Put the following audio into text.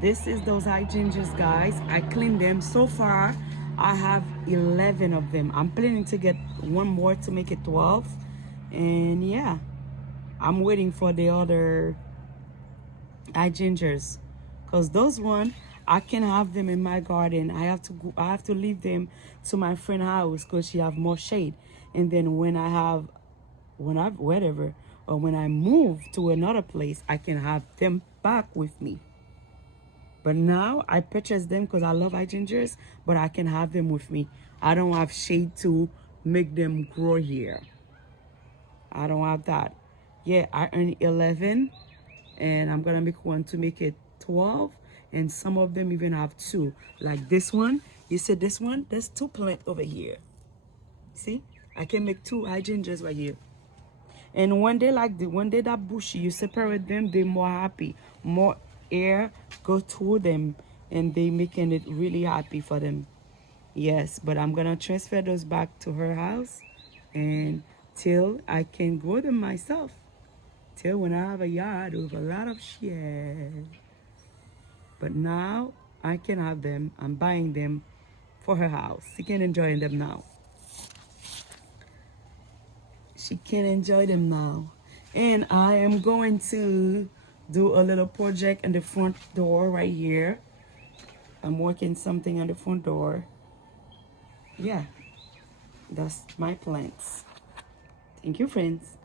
This is those hydrangeas, guys. I cleaned them. So far, I have 11 of them. I'm planning to get one more to make it 12. And yeah, I'm waiting for the other hydrangeas. Because those one, I can have them in my garden. I have to leave them to my friend's house because she have more shade. And then when I've whatever, or when I move to another place, I can have them back with me. But now I purchase them because I love hydrangeas, but I can have them with me. I don't have shade to make them grow here. I don't have that. Yeah, I earned 11 and I'm gonna make one to make it 12. And some of them even have two. Like this one, you see this one? There's two plants over here. See? I can make two hydrangeas right here. And when they that bushy, you separate them, they're more happy. More air go through them and they making it really happy for them. Yes, but I'm gonna transfer those back to her house and till I can grow them myself. Till when I have a yard with a lot of shit. But now I can have them. I'm buying them for her house. She can enjoy them now. She can enjoy them now. And I am going to do a little project in the front door right here. I'm working something on the front door. Yeah, that's my plants. Thank you, friends.